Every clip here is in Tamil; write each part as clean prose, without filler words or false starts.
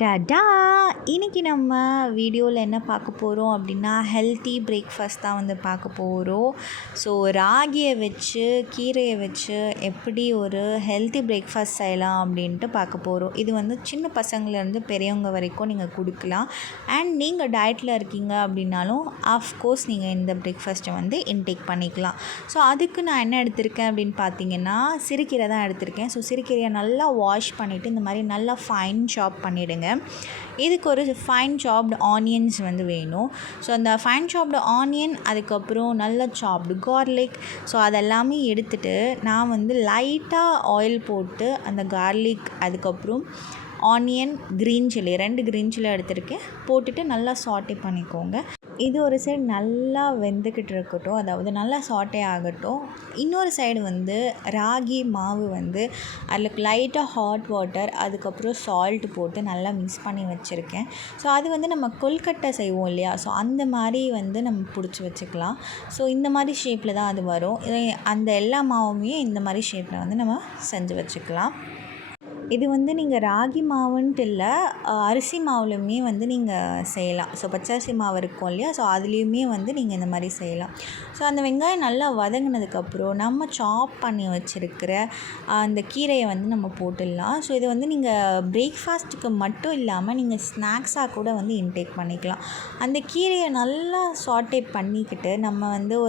டடா! இன்னைக்கு நம்ம வீடியோவில் என்ன பார்க்க போகிறோம் அப்படின்னா, ஹெல்த்தி பிரேக்ஃபாஸ்ட் தான் வந்து பார்க்க போகிறோம். ஸோ ராகியை வச்சு, கீரையை வச்சு எப்படி ஒரு ஹெல்த்தி பிரேக்ஃபாஸ்ட் செய்யலாம் அப்படின்ட்டு பார்க்க போகிறோம். இது வந்து சின்ன பசங்கள்லேருந்து பெரியவங்க வரைக்கும் நீங்கள் கொடுக்கலாம். அண்ட் நீங்கள் டயட்டில் இருக்கீங்க அப்படின்னாலும் ஆஃப்கோர்ஸ் நீங்கள் இந்த பிரேக்ஃபாஸ்ட்டை வந்து இன்டேக் பண்ணிக்கலாம். ஸோ அதுக்கு நான் என்ன எடுத்திருக்கேன் அப்படின்னு பார்த்தீங்கன்னா, சிறுகீரை தான் எடுத்திருக்கேன். ஸோ சிறுகீரையை நல்லா வாஷ் பண்ணிவிட்டு இந்த மாதிரி நல்லா ஃபைன் சாப் பண்ணிவிடுங்க. இதுக்கு ஒரு ஃபைன் சாப்டு ஆனியன்ஸ் வந்து வேணும். ஸோ அந்த ஃபைன் சாப்டு ஆனியன், அதுக்கப்புறம் நல்ல சாப்டு கார்லிக், ஸோ அதெல்லாமே எடுத்துகிட்டு நான் வந்து லைட்டாக ஆயில் போட்டு அந்த கார்லிக், அதுக்கப்புறம் onion, green chilli 2 green chilli எடுத்துருக்கேன், போட்டுட்டு நல்லா சாட்டே பண்ணிக்கோங்க. இது ஒரு சைடு நல்லா வெந்துக்கிட்டு இருக்கட்டும், அதாவது நல்லா சாட்டே ஆகட்டும். இன்னொரு சைடு வந்து ராகி மாவு வந்து அதில் லைட்டாக ஹாட் வாட்டர், அதுக்கப்புறம் சால்ட் போட்டு நல்லா மிக்ஸ் பண்ணி வச்சுருக்கேன். ஸோ அது வந்து நம்ம கொல்கட்டை செய்வோம் இல்லையா, ஸோ அந்த மாதிரி வந்து நம்ம பிடிச்சி வச்சுக்கலாம். ஸோ இந்த மாதிரி ஷேப்பில் தான் அது வரும். அந்த எல்லா மாவுமே இந்த மாதிரி ஷேப்பில் வந்து நம்ம செஞ்சு வச்சுக்கலாம். இது வந்து நீங்கள் ராகி மாவுன்ட்டு இல்லை, அரிசி மாவுலையுமே வந்து நீங்கள் செய்யலாம். ஸோ பச்சரிசி மாவு இருக்கும் இல்லையா, ஸோ அதுலேயுமே வந்து நீங்கள் இந்த மாதிரி செய்யலாம். ஸோ அந்த வெங்காயம் நல்லா வதங்கினதுக்கப்புறம் நம்ம சாப் பண்ணி வச்சுருக்கிற அந்த கீரையை வந்து நம்ம போட்டுடலாம். ஸோ இது வந்து நீங்கள் பிரேக்ஃபாஸ்ட்டுக்கு மட்டும் இல்லாமல் நீங்கள் ஸ்நாக்ஸாக கூட வந்து இன்டேக் பண்ணிக்கலாம். அந்த கீரையை நல்லா சாட்டே பண்ணிக்கிட்டு நம்ம வந்து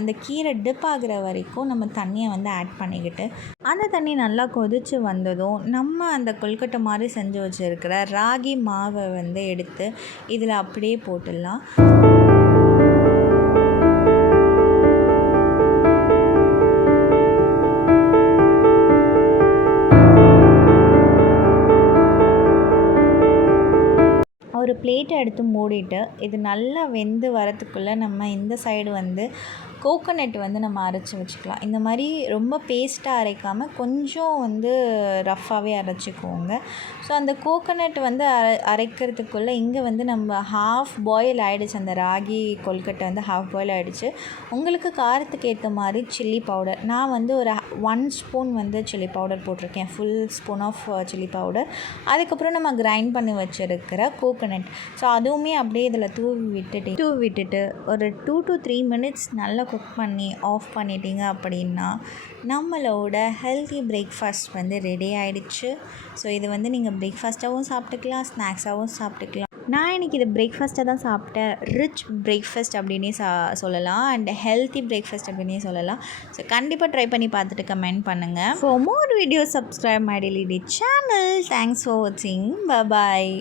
அந்த கீரை டிப் ஆகிற வரைக்கும் நம்ம தண்ணியை வந்து ஆட் பண்ணிக்கிட்டு, அந்த தண்ணி நல்லா கொதித்து வந்ததும் நம்ம அந்த கொல்கட்டை மாதிரி செஞ்சு வச்சுருக்கிற ராகி மாவை வந்து எடுத்து இதில் அப்படியே போட்டுடலாம். ஒரு பிளேட்டை எடுத்து மூடிட்டு இது நல்லா வெந்து வரத்துக்குள்ளே நம்ம இந்த சைடு வந்து கோகோனட் வந்து நம்ம அரைச்சி வச்சுக்கலாம். இந்த மாதிரி ரொம்ப பேஸ்ட்டாக அரைக்காமல் கொஞ்சம் வந்து ரஃப்பாகவே அரைச்சிக்கோங்க. ஸோ அந்த கோகோனட் வந்து அரைக்கிறதுக்குள்ளே இங்கே வந்து நம்ம ஹாஃப் பாயில் ஆகிடுச்சு, அந்த ராகி கொல்கட்டை வந்து ஹாஃப் பாயில் ஆகிடுச்சு. உங்களுக்கு காரத்துக்கு ஏற்ற மாதிரி சில்லி பவுடர், நான் வந்து ஒரு 1 ஸ்பூன் வந்து சில்லி பவுடர் போட்டிருக்கேன், full spoon of chilli powder. அதுக்கப்புறம் நம்ம கிரைண்ட் பண்ணி வச்சுருக்கிற கோகோனட், ஸோ அதுவுமே அப்படியே இதில் தூவி விட்டுட்டு ஒரு 2 to 3 மினிட்ஸ் நல்லா குக் பண்ணி ஆஃப் பண்ணிட்டீங்க அப்படின்னா நம்மளோட ஹெல்த்தி பிரேக்ஃபாஸ்ட் வந்து ரெடி ஆகிடுச்சு. ஸோ இது வந்து நீங்கள் பிரேக்ஃபாஸ்ட்டாகவும் சாப்பிட்டுக்கலாம், ஸ்நாக்ஸாகவும் சாப்பிட்டுக்கலாம். நான் இன்றைக்கி இது பிரேக்ஃபாஸ்ட்டாக தான் சாப்பிட்டேன். ரிச் பிரேக்ஃபாஸ்ட் அப்படின்னே சொல்லலாம், அண்ட் ஹெல்த்தி பிரேக்ஃபாஸ்ட் அப்படின்னே சொல்லலாம். ஸோ கண்டிப்பாக ட்ரை பண்ணி பார்த்துட்டு கமெண்ட் பண்ணுங்கள். For more videos subscribe my daily channel. Thanks for வாட்சிங். பாய்.